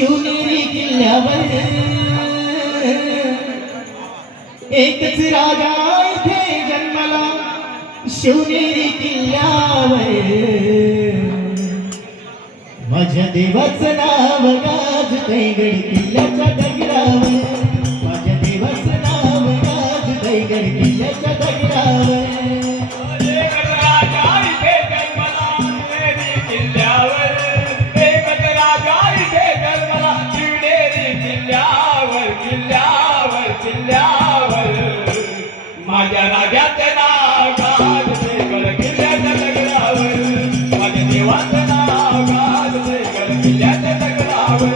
शिवनेरी किल्ल्यावर एकच राजा इथे जन्मला शिवनेरी किल्ल्यावर माझ्या देवाचं नाव गाजतंय गड किल्ल्याच्या दगडावर माझ्या देवाचं नाव गाजतंय गड किल्ल्याच्या दगडावर माझ्या राजाचं नाव गाजते गड किल्ल्याच्या दगडावर माझ्या देवाचं नाव गाजते गड किल्ल्याच्या दगडावर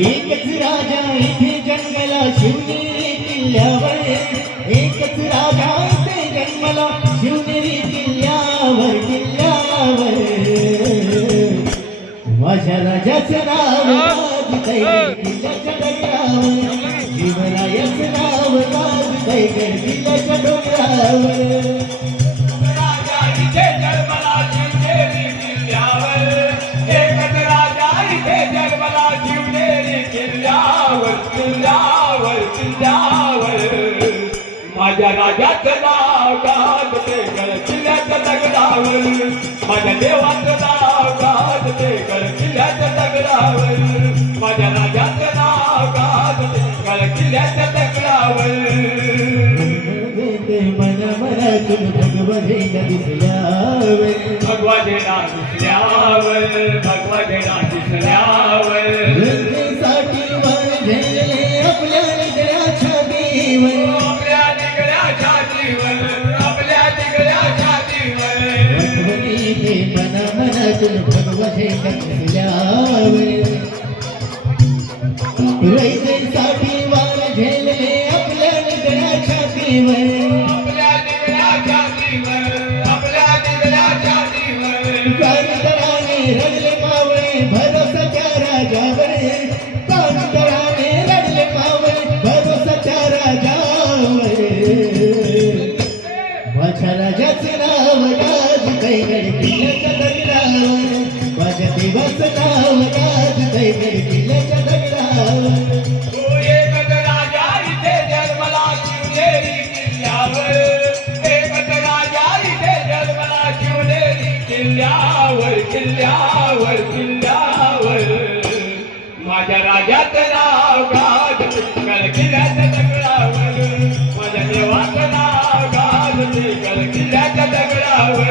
एकच राजा इथे जन्मला शिवनेरी किल्ल्यावर एकच राजा इथे जन्मला शिवनेरी किल्ल्यावर किल्ल्यावर माझ्या राजाचं नाव गाजतंय किल्ल्याच्या दगडावर शिवरायाचं नाव गाजतंय किल्ल्याच्या डोंगरावर राजा इथे जन्मला शिवनेरी किल्ल्यावर एकच राजा इथे जन्मला शिवनेरी किल्ल्यावर किल्ल्यावर किल्ल्यावर माझ्या राजाचं नाव गाजते गड किल्ल्याच्या दगडावर माझ्या देवाचं नाव गाजते गड किल्ल्याच्या दगडावर माझ्या राजाचं नाव गाजते गड किल्ल्याच्या दगडावर मन मनातून भगवदेला दिसल्यावर भगवादेला दिसल्यावर भगवादेला दिसल्यावर रंगेसाठी वाढलेले आपल्या निगड्या छातीवर आपल्या निगड्या छातीवर आपल्या निगड्या छातीवर भगवते मन मनातून भगवदेला दिसल्यावर रंगेसाठी वाढलेले आपल्या निगड्या छातीवर आपल्या निगड्या छातीवर आपल्या निगड्या छातीवर कांतराने रडले मावळे भरोसाच्या राजावर कांतराने रडले मावळे भरोसाच्या राजावर माझ्या राजाचं नाव गाजतंय गड किल्ल्याच्या दगडावर माझ्या देवाचं नाव गाजतंय गड किल्ल्याच्या दगडावर एकच राजा इथे जन्मला शिवनेरी किल्ल्यावर एकच राजा इथे जन्मला शिवनेरी किल्ल्यावर किल्ल्यावर किल्ल्यावर माझ्या राजाचं नाव गाजते गड किल्ल्याच्या दगडावर माझ्या देवाचं नाव गाजते गड किल्ल्याच्या दगडावर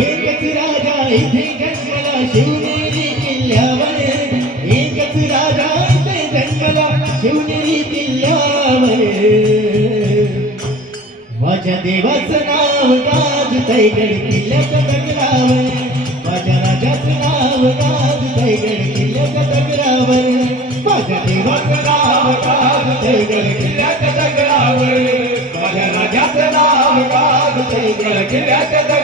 एकच राजा इथे जन्मला शिवनेरी किल्ल्यावर एकच राजा इथे जन्मला शिवनेरी किल्ल्यावर माझ्या देवाचं नाव गाजतंय गड किल्ल्याच्या दगडावर माझ्या राजाचं नाव गाजतंय गड किल्ल्याच्या दगडावर माझ्या देवाचं नाव गाजतंय गड किल्ल्याच्या दगडावर माझ्या राजाचं नाव गाजते गड किल्ल्याच्या दगडावर